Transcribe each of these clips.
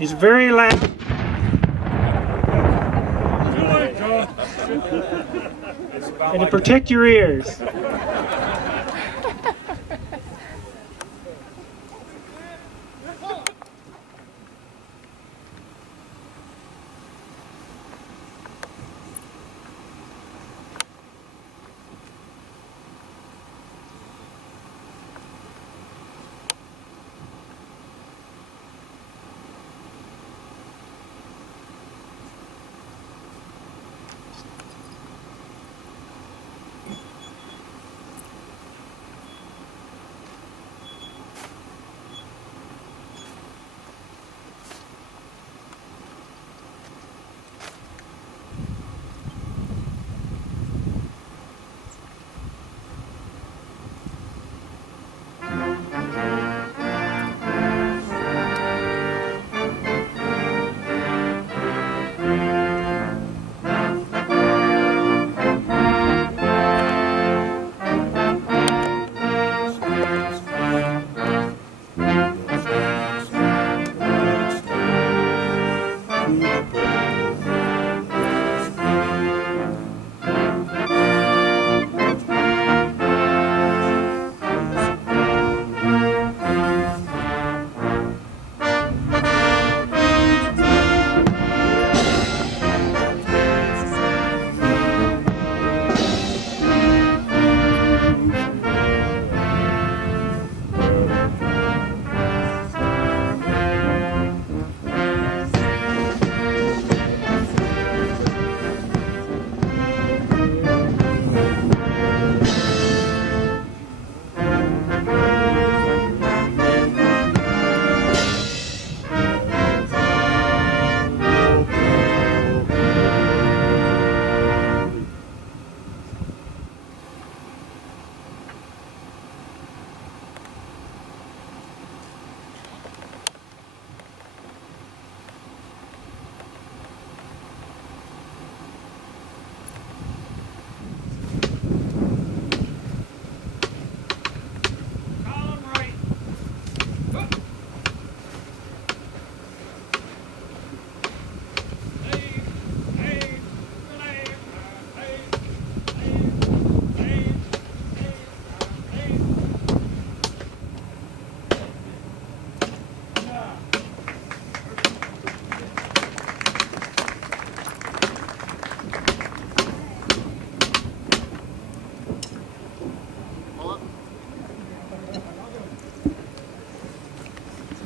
is very loud. And to protect your ears.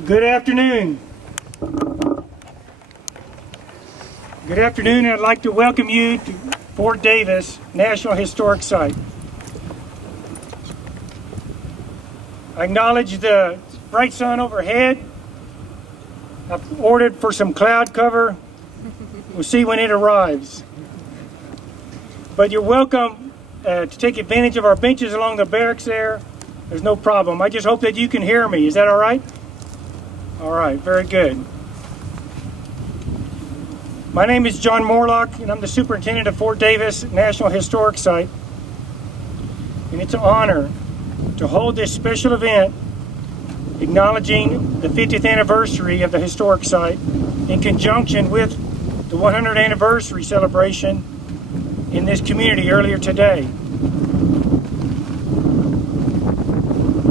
Good afternoon. Good afternoon, and I'd like to welcome you to Fort Davis National Historic Site. I acknowledge the bright sun overhead. I've ordered for some cloud cover. We'll see when it arrives. But you're welcome to take advantage of our benches along the barracks there. There's no problem. I just hope that you can hear me. Is that all right? All right, very good. My name is John Morlock, and I'm the superintendent of Fort Davis National Historic Site. And it's an honor to hold this special event acknowledging the 50th anniversary of the historic site in conjunction with the 100th anniversary celebration in this community earlier today.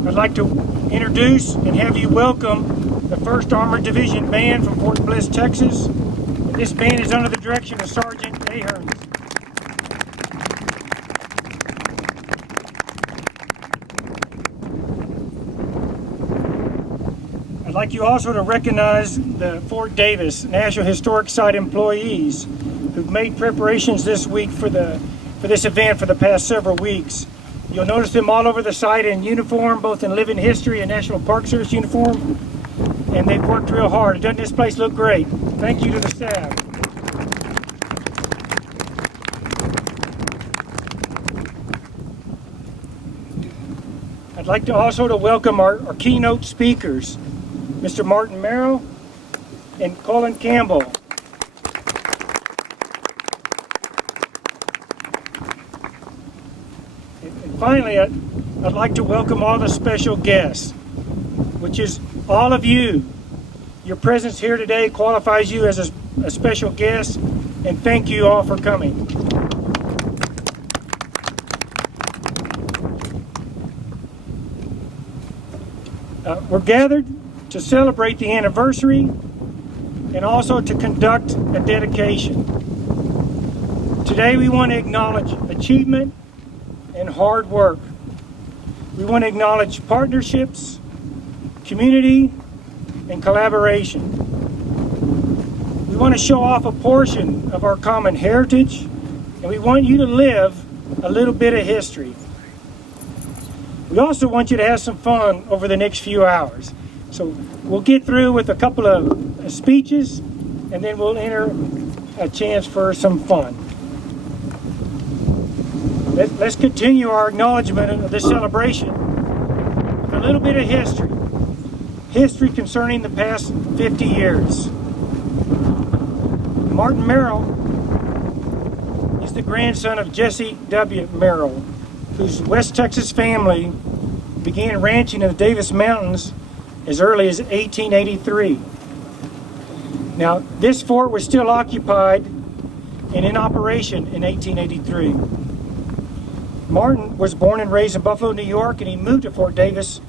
I'd like to introduce and have you welcome the 1st Armored Division Band from Fort Bliss, Texas. And this band is under the direction of Sergeant Ahern. I'd like you also to recognize the Fort Davis National Historic Site employees who've made preparations this week for this event for the past several weeks. You'll notice them all over the site in uniform, both in Living History and National Park Service uniform. And they've worked real hard. Doesn't this place look great? Thank you to the staff. I'd like to also to welcome our keynote speakers, Mr. Martin Merrill and Colin Campbell. And finally, I'd like to welcome all the special guests, which is all of you Your presence here today qualifies you as a special guest, and thank you all for coming. We're gathered to celebrate the anniversary and also to conduct a dedication. Today we want to acknowledge achievement and hard work. We want to acknowledge partnerships, community, and collaboration. We want to show off a portion of our common heritage, and we want you to live a little bit of history. We also want you to have some fun over the next few hours. So we'll get through with a couple of speeches, and then we'll enter a chance for some fun. Let's continue our acknowledgement of this celebration with a little bit of history. History concerning the past 50 years. Martin Merrill is the grandson of Jesse W. Merrill, whose West Texas family began ranching in the Davis Mountains as early as 1883. Now, this fort was still occupied and in operation in 1883. Martin was born and raised in Buffalo, New York, and he moved to Fort Davis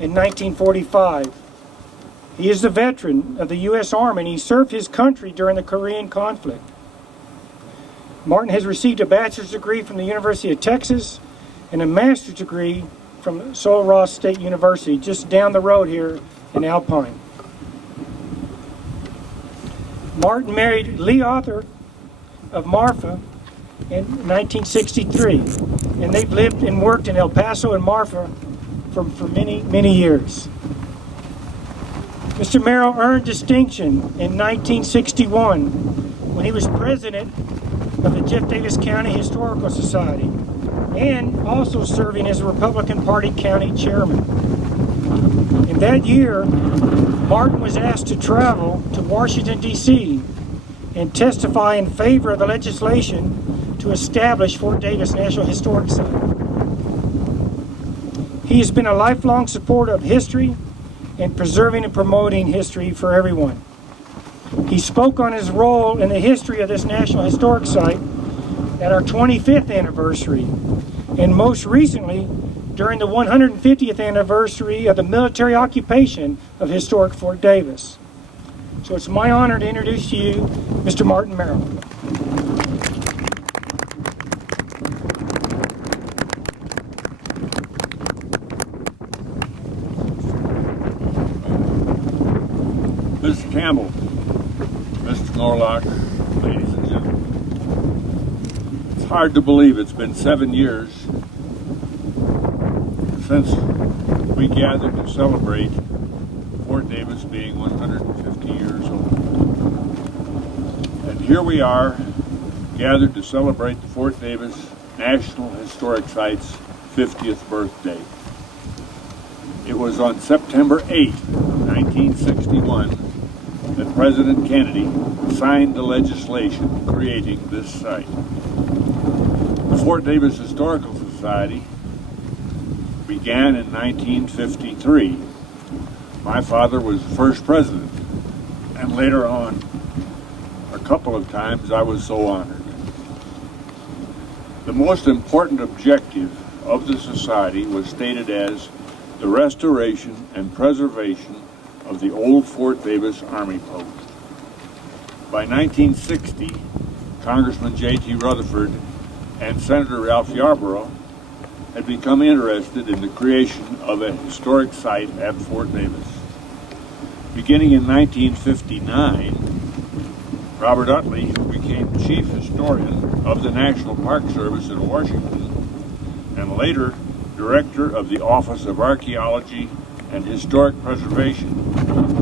in 1945. He is a veteran of the U.S. Army, and he served his country during the Korean conflict. Martin has received a bachelor's degree from the University of Texas and a master's degree from Sul Ross State University, just down the road here in Alpine. Martin married Lee Arthur of Marfa in 1963, and they've lived and worked in El Paso and Marfa for many, many years. Mr. Merrill earned distinction in 1961 when he was president of the Jeff Davis County Historical Society, and also serving as a Republican Party county chairman. In that year, Martin was asked to travel to Washington, D.C. and testify in favor of the legislation to establish Fort Davis National Historic Site. He has been a lifelong supporter of history and preserving and promoting history for everyone. He spoke on his role in the history of this National Historic Site at our 25th anniversary, and most recently during the 150th anniversary of the military occupation of historic Fort Davis. So it's my honor to introduce to you Mr. Martin Merrill. Mr. Campbell, Mr. Norlock, ladies and gentlemen. It's hard to believe it's been 7 years since we gathered to celebrate Fort Davis being 150 years old. And here we are, gathered to celebrate the Fort Davis National Historic Site's 50th birthday. It was on September 8, 1961, that President Kennedy signed the legislation creating this site. The Fort Davis Historical Society began in 1953. My father was the first president, and later on, a couple of times, I was so honored. The most important objective of the society was stated as the restoration and preservation of the old Fort Davis Army Post. By 1960, Congressman J.T. Rutherford and Senator Ralph Yarborough had become interested in the creation of a historic site at Fort Davis. Beginning in 1959, Robert Utley, who became chief historian of the National Park Service in Washington, and later director of the Office of Archaeology and Historic Preservation,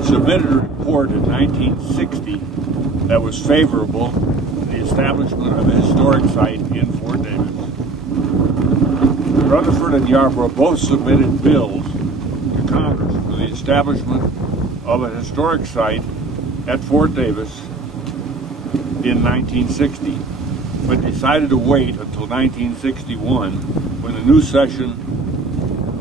submitted a report in 1960 that was favorable to the establishment of a historic site in Fort Davis. Rutherford and Yarborough both submitted bills to Congress for the establishment of a historic site at Fort Davis in 1960, but decided to wait until 1961 when the new session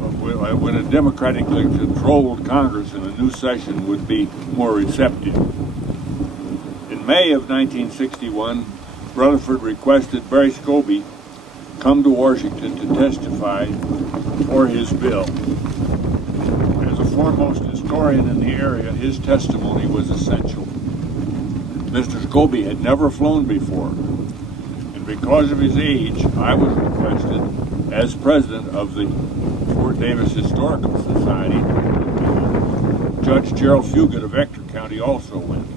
of when a democratically controlled Congress in a new session would be more receptive. In May of 1961, Rutherford requested Barry Scobee come to Washington to testify for his bill. As a foremost historian in the area, his testimony was essential. Mr. Scobee had never flown before, and because of his age, I was requested as president of the Fort Davis Historical Society. Judge Gerald Fugate of Ector County also went.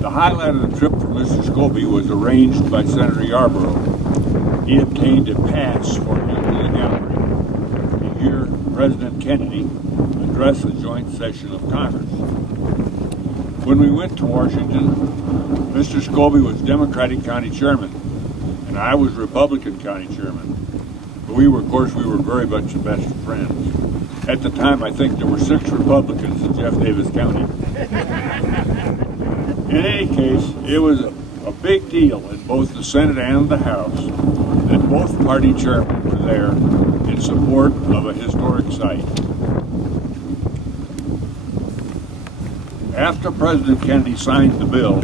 The highlight of the trip for Mr. Scobee was arranged by Senator Yarborough. He obtained a pass for him to the gallery to hear President Kennedy address a joint session of Congress. When we went to Washington, Mr. Scobee was Democratic County Chairman, and I was Republican County Chairman. But we were very much the best of friends. At the time, I think there were 6 Republicans in Jeff Davis County. In any case, it was a big deal in both the Senate and the House that both party chairmen were there in support of a historic site. After President Kennedy signed the bill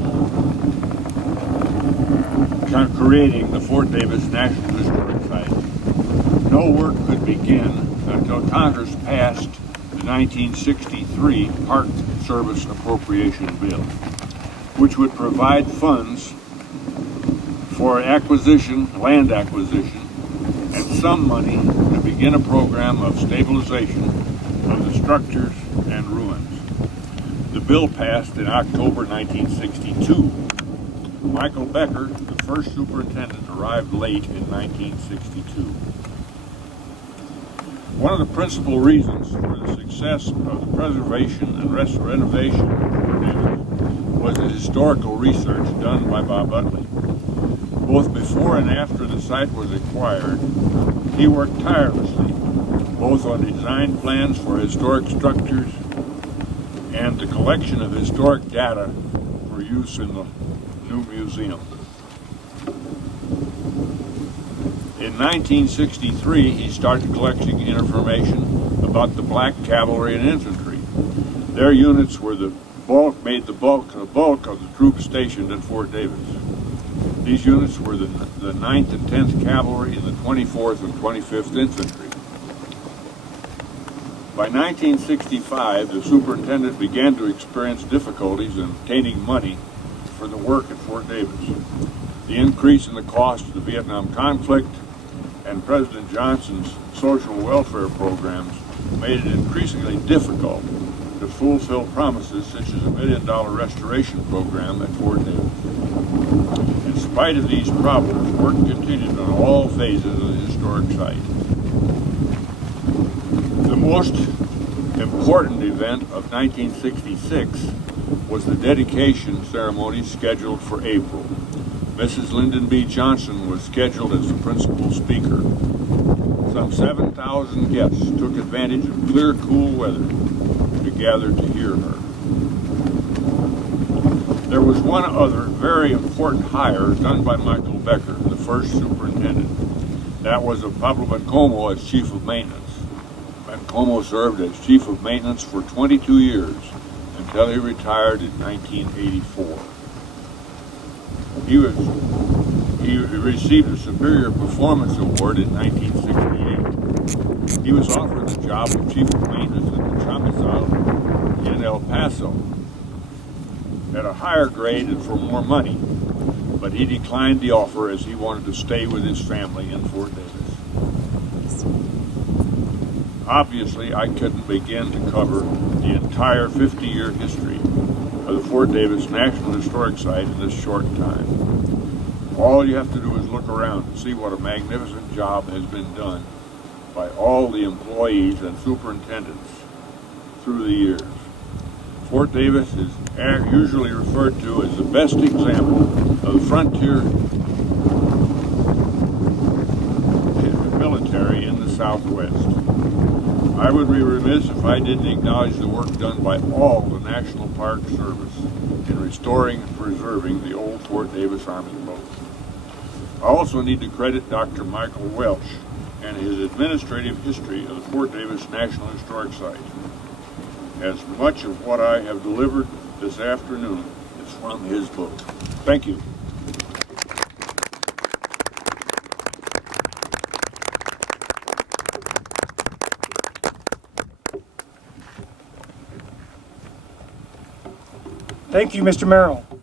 creating the Fort Davis National Historic Site, no work could begin until Congress passed the 1963 Park Service Appropriation Bill, which would provide funds for land acquisition, and some money to begin a program of stabilization of the structures and ruins. The bill passed in October 1962. Michael Becker, the first superintendent, arrived late in 1962. One of the principal reasons for the success of the preservation and renovation was the historical research done by Bob Utley. Both before and after the site was acquired, he worked tirelessly, both on design plans for historic structures and the collection of historic data for use in the new museum. In 1963, he started collecting information about the Black Cavalry and Infantry. Their units were made the bulk of the troops stationed at Fort Davis. These units were the 9th and 10th Cavalry and the 24th and 25th Infantry. By 1965, the superintendent began to experience difficulties in obtaining money for the work at Fort Davis. The increase in the cost of the Vietnam conflict and President Johnson's social welfare programs made it increasingly difficult to fulfill promises such as a $1 million restoration program at Fort Davis. In spite of these problems, work continued on all phases of the historic site. The most important event of 1966 was the dedication ceremony scheduled for April. Mrs. Lyndon B. Johnson was scheduled as the principal speaker. Some 7,000 guests took advantage of clear, cool weather to gather to hear her. There was one other very important hire done by Michael Becker, the first superintendent. That was of Pablo Bencomo as chief of maintenance. Bencomo served as chief of maintenance for 22 years until he retired in 1984. He received a Superior Performance Award in 1968. He was offered the job of chief of maintenance at the Chamizal in El Paso at a higher grade and for more money, but he declined the offer as he wanted to stay with his family in Fort Davis. Obviously, I couldn't begin to cover the entire 50-year history of the Fort Davis National Historic Site in this short time. All you have to do is look around and see what a magnificent job has been done by all the employees and superintendents through the years. Fort Davis is usually referred to as the best example of the frontier military in the Southwest. I would be remiss if I didn't acknowledge the work done by all the National Park Service in restoring and preserving the old Fort Davis Army boat. I also need to credit Dr. Michael Welch and his administrative history of the Fort Davis National Historic Site. As much of what I have delivered this afternoon is from his book. Thank you. Thank you, Mr. Merrill.